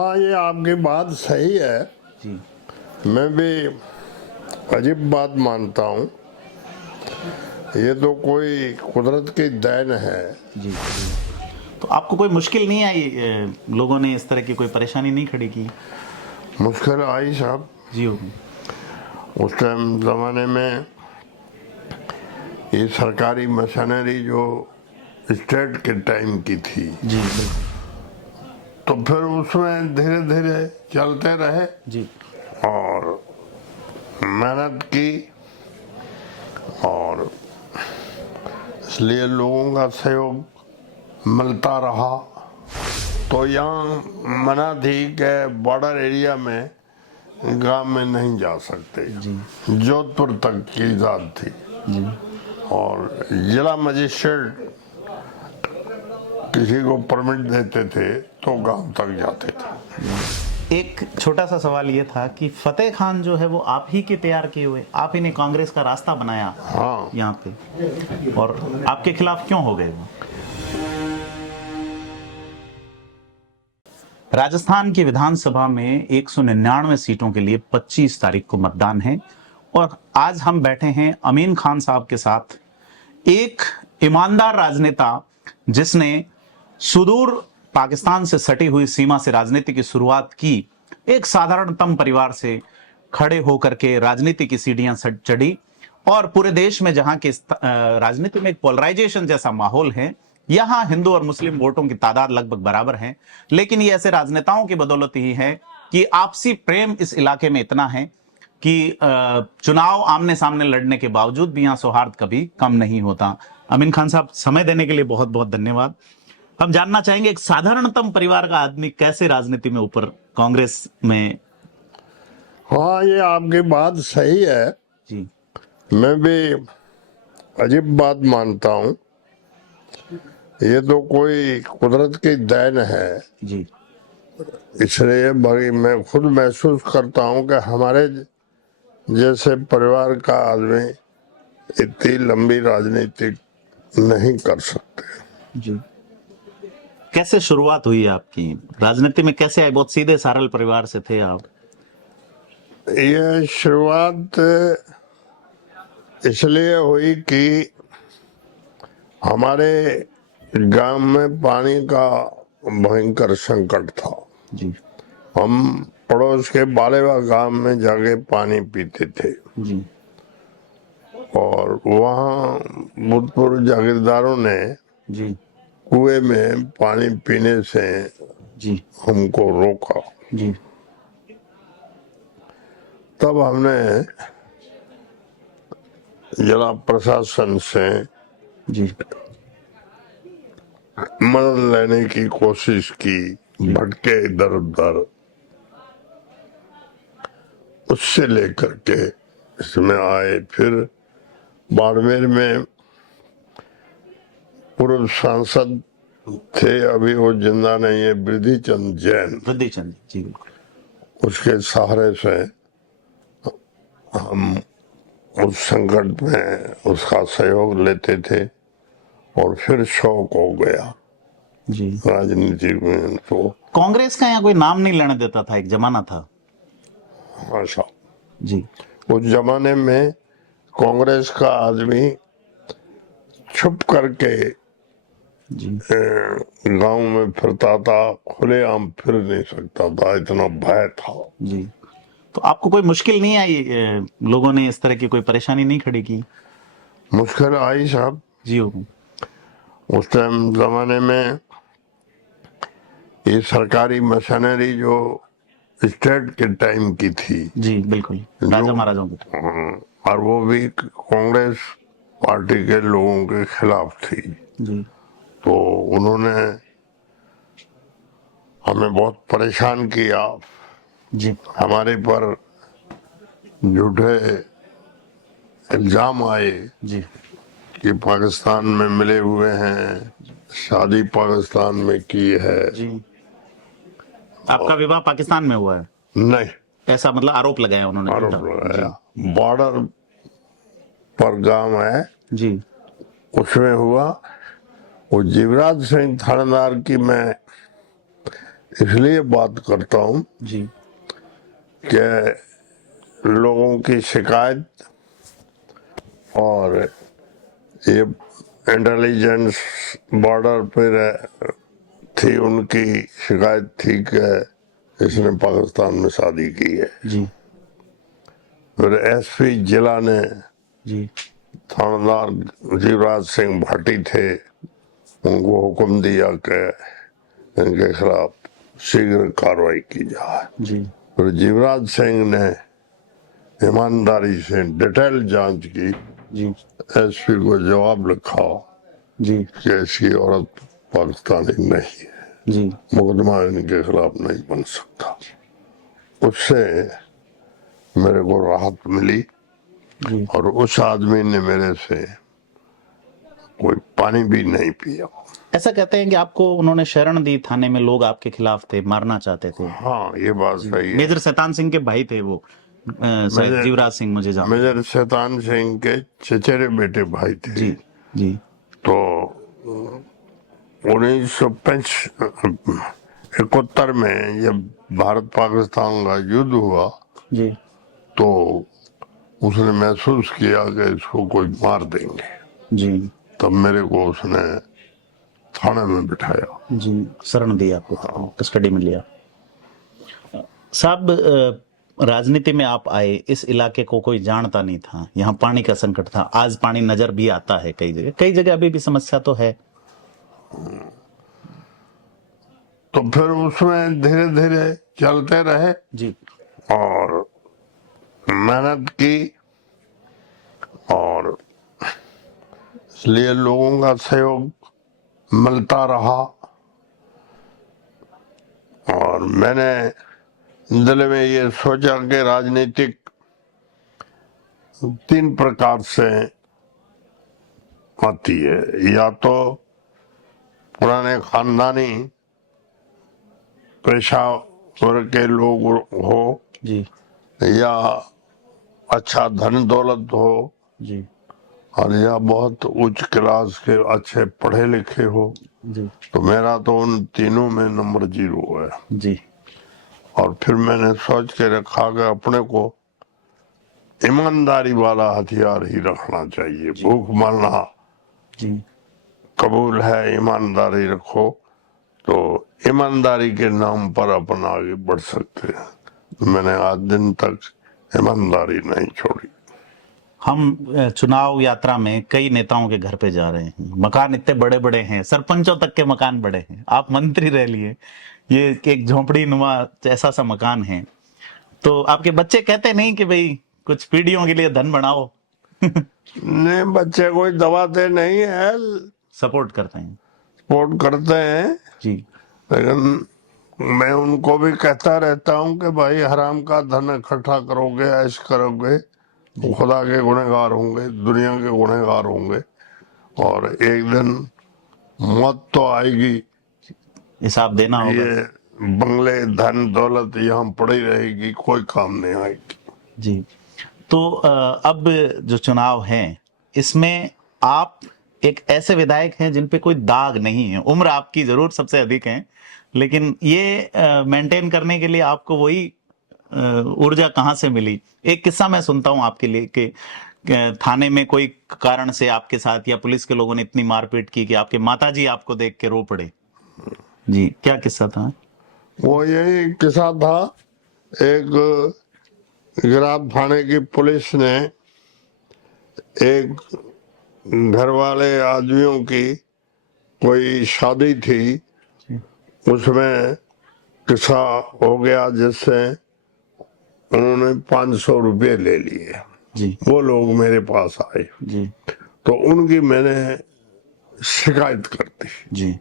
हाँ, ये आपकी बात सही है। जी मैं भी अजीब बात मानता हूँ। ये तो कोई कुदरत की देन है। जी जी। तो आपको कोई मुश्किल नहीं आई, लोगों ने इस तरह की कोई परेशानी नहीं खड़ी की? मुश्किल आई साहब। जी हुकुम। उस टाइम ज़माने में ये सरकारी मशीनरी जो स्टेट के टाइम की थी, जी बिल्कुल। तो फिर उसमें धीरे धीरे चलते रहे जी और मेहनत की, और इसलिए लोगों का सहयोग मिलता रहा। तो यहाँ मना थी कि बॉर्डर एरिया में गांव में नहीं जा सकते। जी जोधपुर तक की इजाज़त थी जी। और जिला मजिस्ट्रेट किसी को परमिट देते थे तो गांव तक जाते थे। एक छोटा सा सवाल ये था कि फतेह खान जो है वो आप ही के तैयार किए हुए, आप ही ने कांग्रेस का रास्ता बनाया हाँ, यहाँ पे, और आपके खिलाफ क्यों हो गए वो? राजस्थान की विधानसभा में 199 सीटों के लिए 25 तारीख को मतदान है, और आज हम बैठे हैं अमीन खान साहब के साथ, एक ईमानदार राजनेता जिसने सुदूर पाकिस्तान से सटी हुई सीमा से राजनीति की शुरुआत की, एक साधारणतम परिवार से खड़े होकर के राजनीति की सीढ़ियां चढ़ी, और पूरे देश में जहां के राजनीति में एक पोलराइजेशन जैसा माहौल है, यहां हिंदू और मुस्लिम वोटों की तादाद लगभग बराबर है, लेकिन ये ऐसे राजनेताओं की बदौलत ही है कि आपसी प्रेम इस इलाके में इतना है कि चुनाव आमने सामने लड़ने के बावजूद भी यहां सौहार्द कभी कम नहीं होता। अमीन खान साहब, समय देने के लिए बहुत बहुत धन्यवाद। हम जानना चाहेंगे, एक साधारणतम परिवार का आदमी कैसे राजनीति में ऊपर, कांग्रेस में? हाँ, ये आपकी बात सही है। जी मैं भी अजीब बात मानता हूँ। ये तो कोई कुदरत की देन है। जी इसलिए बड़ी मैं खुद महसूस करता हूँ कि हमारे जैसे परिवार का आदमी इतनी लंबी राजनीति नहीं कर सकते। जी। कैसे शुरुआत हुई आपकी राजनीति में, कैसे आए? बहुत सीधे सारल परिवार से थे आप? ये शुरुआत इसलिए हुई कि हमारे गांव में पानी का भयंकर संकट था। जी हम पड़ोस के बालेवा गांव में जाके पानी पीते थे, जी और वहाँ भूतपूर्व जागीरदारों ने जी कुएं में पानी पीने से जी हमको रोका। जी तब हमने जिला प्रशासन से जी मदद लेने की कोशिश की, भटके इधर उधर, उससे लेकर के इसमें आए। फिर बाड़मेर में पूर्व सांसद थे, अभी वो जिंदा नहीं है, वृद्धि चंद जैन, वृद्धि चंद जी बिल्कुल। उसके सहारे से हम उस संकट में उसका सहयोग लेते थे, और फिर शौक हो गया जी। राजनीति में। तो कांग्रेस का यहाँ कोई नाम नहीं लेने देता था, एक जमाना था। अच्छा, जी उस जमाने में कांग्रेस का आदमी छुप करके जी गांव में फिरता था, खुलेआम फिर नहीं सकता था, इतना भय था। जी। तो आपको कोई मुश्किल नहीं आई, लोगों ने इस तरह की कोई परेशानी नहीं खड़ी की? मुश्किल आई साहब। जी हुकुम। उस टाइम जमाने में ये सरकारी मशीनरी जो स्टेट के टाइम की थी, जी बिल्कुल, राजा महाराजाओं की। और वो भी कांग्रेस पार्टी के लोगों के खिलाफ थी। जी तो उन्होंने हमें बहुत परेशान किया। जी हमारे पर झूठे इल्जाम आए जी कि पाकिस्तान में मिले हुए हैं, शादी पाकिस्तान में की है। जी। आपका विवाह पाकिस्तान में हुआ है? नहीं, ऐसा मतलब आरोप लगाया उन्होंने, आरोप झूठा? लगाया। बॉर्डर पर गांव है, जी उसमें हुआ। वो जीवराज सिंह थानेदार की मैं इसलिए बात करता हूँ जी कि लोगों की शिकायत और ये इंटेलिजेंस बॉर्डर पर थी, उनकी शिकायत थी कि इसने पाकिस्तान में शादी की है। जी फिर एसपी जिला ने, जी थानेदार जीवराज सिंह भाटी थे, उनको हुक्म दिया कि इनके खिलाफ शीघ्र कार्रवाई की जाए। जी फिर जीवराज सिंह ने ईमानदारी से डिटेल जांच की, जी एसपी को जवाब लिखा जी कि इसकी औरत पाकिस्तानी नहीं है, जी मुकदमा इनके खिलाफ नहीं बन सकता। उससे मेरे को राहत मिली जी। और उस आदमी ने मेरे से कोई पानी भी नहीं पिया। ऐसा कहते हैं कि आपको उन्होंने शरण दी, थाने में लोग आपके खिलाफ थे, मारना चाहते थे। हाँ, ये बात सही है। मेजर शैतान सिंह के भाई थे वो, शायद मेजर- जीवराज सिंह, मुझे जान। मेजर शैतान सिंह के चचेरे बेटे भाई थे। जी जी तो 1971 में जब भारत पाकिस्तान का युद्ध हुआ जी तो उसने महसूस किया कि इसको कोई मार देंगे, जी तब मेरे को उसने थाने में बिठाया। जी, शरण दी आपको, कस्टडी में लिया। साहब, राजनीति में आप आए, इस इलाके को कोई जानता नहीं था, यहाँ पानी का संकट था, आज पानी नजर भी आता है कई जगह अभी भी समस्या तो है। तो फिर उसमें धीरे धीरे चलते रहे जी और मेहनत की, और इसलिए लोगों का सहयोग मिलता रहा। और मैंने दिल में ये सोचा कि राजनीतिक 3 प्रकार से आती है, या तो पुराने खानदानी पेशावर के लोग हो, जी या अच्छा धन दौलत हो, जी और या बहुत उच्च क्लास के अच्छे पढ़े लिखे हो। जी तो मेरा तो उन तीनों में नंबर 0 है। जी और फिर मैंने सोच के रखा कि अपने को ईमानदारी वाला हथियार ही रखना चाहिए। भूख मरना जी कबूल है, ईमानदारी रखो तो ईमानदारी के नाम पर अपन आगे बढ़ सकते हैं। तो मैंने आज दिन तक ईमानदारी नहीं छोड़ी। हम चुनाव यात्रा में कई नेताओं के घर पे जा रहे हैं, मकान इतने बड़े बड़े हैं, सरपंचों तक के मकान बड़े हैं, आप मंत्री रह लिए, ये एक झोंपड़ी नुमा ऐसा सा मकान है। तो आपके बच्चे कहते नहीं कि भाई कुछ पीढ़ियों के लिए धन बनाओ? नहीं, बच्चे कोई दबाते नहीं है, सपोर्ट करते हैं। सपोर्ट करते हैं। जी लेकिन मैं उनको भी कहता रहता हूँ कि भाई हराम का धन इकट्ठा करोगे, ऐश करोगे, तो खुदा के गुनहगार होंगे, दुनिया के गुनहगार होंगे, और एक दिन मौत तो आएगी। हिसाब देना होगा। ये बंगले धन दौलत यहाँ पड़ी रहेगी, कोई काम नहीं आएगी। जी, तो अब जो चुनाव है, इसमें आप एक ऐसे विधायक हैं जिन पे कोई दाग नहीं है। उम्र आपकी जरूर सबसे अधिक है, लेकिन ये मेंटेन करने के लिए आपको वही ऊर्जा कहाँ से मिली? एक किस्सा मैं सुनता हूँ आपके लिए कि थाने में कोई कारण से आपके साथ या पुलिस के लोगों ने इतनी मारपीट की कि आपके माताजी आपको देख के रो पड़े। जी, क्या किस्सा था? वो यही किस्सा था। एक गिरात थाने की पुलिस ने एक घर वाले आदमियों की कोई शादी थी, उसमें किस्सा हो गया जिससे उन्होंने 500 रुपये ले लिए। जी वो लोग मेरे पास आए जी तो उनकी मैंने शिकायत कर दी। जी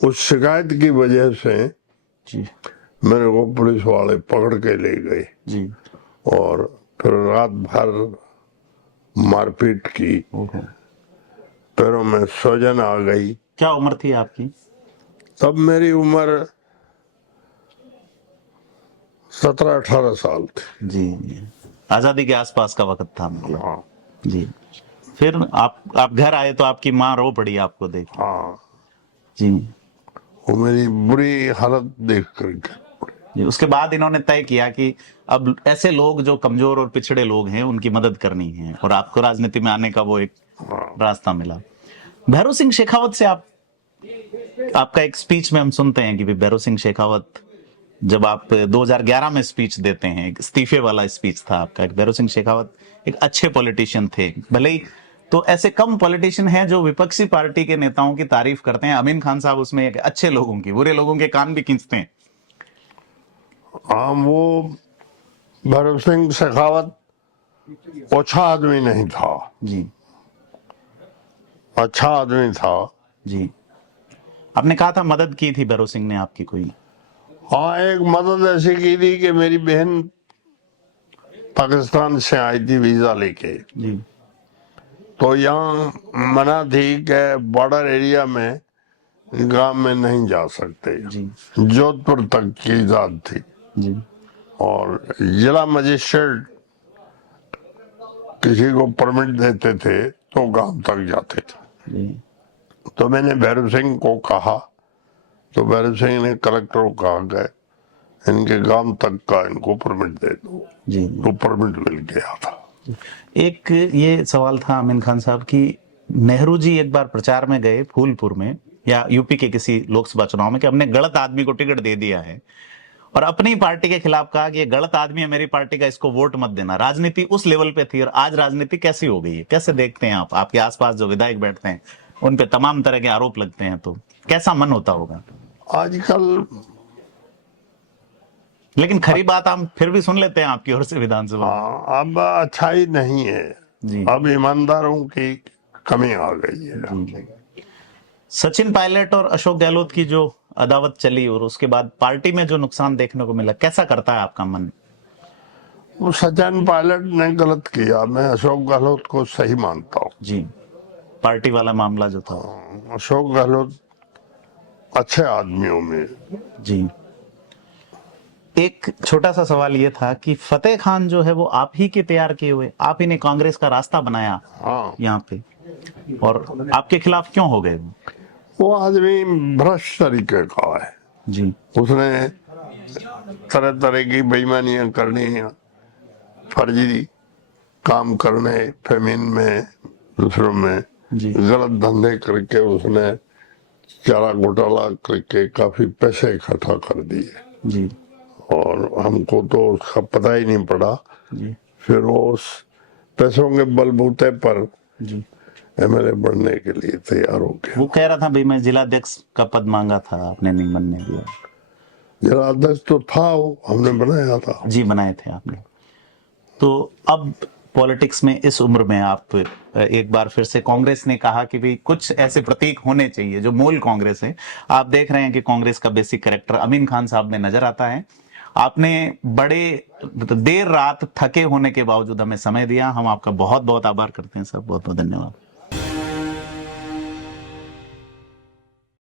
उस शिकायत की वजह से जी मेरे को पुलिस वाले पकड़ के ले गए जी। और फिर रात भर मारपीट की, ओहो। पैरों में सूजन आ गई। क्या उम्र थी आपकी? तब मेरी उम्र 17-18 साल थी। जी, आजादी के आसपास का वक्त था मतलब। हाँ जी, फिर आप घर आए तो आपकी माँ रो पड़ी आपको देख? हाँ। जी वो मेरी बुरी हालत देख करके। जी, उसके बाद इन्होंने तय किया कि अब ऐसे लोग जो कमजोर और पिछड़े लोग हैं उनकी मदद करनी है, और आपको राजनीति में आने का वो एक रास्ता मिला। भैरव सिंह शेखावत से आपका एक स्पीच में हम सुनते हैं कि भैरव सिंह शेखावत, जब आप 2011 में स्पीच देते हैं, एक इस्तीफे वाला स्पीच था आपका, भैरव सिंह शेखावत एक अच्छे पॉलिटिशियन थे, भले ही तो ऐसे कम पॉलिटिशियन हैं जो विपक्षी पार्टी के नेताओं की तारीफ करते हैं। अमीन खान साहब उसमें एक अच्छे लोगों की, बुरे लोगों के कान भी खींचते हैं। हाँ, वो भैरव सिंह शेखावत अच्छा आदमी नहीं था, जी अच्छा आदमी था। जी, आपने कहा था मदद की थी भैरव सिंह ने आपकी कोई? हाँ, एक मदद ऐसी की थी कि मेरी बहन पाकिस्तान से आई थी वीजा लेके, जी तो यहाँ मना थी कि बॉर्डर एरिया में गांव में नहीं जा सकते, जी जोधपुर तक की इजाजत थी, जी और जिला मजिस्ट्रेट किसी को परमिट देते थे तो गांव तक जाते थे। जी तो मैंने भैरव सिंह को कहा, तो भैरव सिंह ने कलेक्टर को कहा कि इनके गांव तक का इनको परमिट दे दो, जी। तो परमिट मिल गया था। एक ये सवाल था अमीन खान साहब की, नेहरू जी एक बार प्रचार में गए फूलपुर में या यूपी के किसी लोकसभा चुनाव में कि हमने गलत आदमी को टिकट दे दिया है, और अपनी पार्टी के खिलाफ कहा कि ये गलत आदमी है मेरी पार्टी का, इसको वोट मत देना। राजनीति उस लेवल पे थी, और आज राजनीति कैसी हो गई है, कैसे देखते हैं आप? आपके आसपास जो विधायक बैठते हैं उन पे तमाम तरह के आरोप लगते हैं, तो कैसा मन होता होगा? आजकल लेकिन खरी बात हम फिर भी सुन लेते हैं आपकी ओर से विधानसभा। अब अच्छाई नहीं है जी। अब ईमानदारों की कमी आ गई है। सचिन पायलट और अशोक गहलोत की जो अदावत चली और उसके बाद पार्टी में जो नुकसान देखने को मिला, कैसा करता है आपका मन? वो सचिन पायलट ने गलत किया, मैं अशोक गहलोत को सही मानता हूँ। जी, पार्टी वाला मामला जो था। अशोक गहलोत अच्छे आदमियों में। जी, एक छोटा सा सवाल ये था कि फतेह खान जो है वो आप ही के तैयार किए हुए, आप ही ने कांग्रेस का रास्ता बनाया हाँ, यहाँ पे, और आपके खिलाफ क्यों हो गए? वो आदमी भ्रष्ट तरीके का है। जी उसने तरह तरह की बेईमानियां करनी, फर्जी काम करने, फेमिन में, दूसरों में जी गलत धंधे करके उसने चारा घोटाला करके काफी पैसे इकट्ठा कर दिए, जी और हमको तो उसका पता ही नहीं पड़ा। जी फिर वो उस पैसों के बलबूते पर जी एमएलए बनने के लिए तैयार हो गया। वो कह रहा था भाई मैं जिलाध्यक्ष का पद मांगा था, आपने नहीं बनने दिया। जिला अध्यक्ष तो था, वो हमने बनाया था। जी, बनाए थे आपने। तो अब पॉलिटिक्स में इस उम्र में आप एक बार फिर से, कांग्रेस ने कहा कि भाई कुछ ऐसे प्रतीक होने चाहिए जो मूल कांग्रेस है। आप देख रहे हैं कि कांग्रेस का बेसिक कैरेक्टर अमीन खान साहब में नजर आता है। आपने बड़े देर रात थके होने के बावजूद हमें समय दिया, हम आपका बहुत बहुत आभार करते हैं सर, बहुत बहुत धन्यवाद।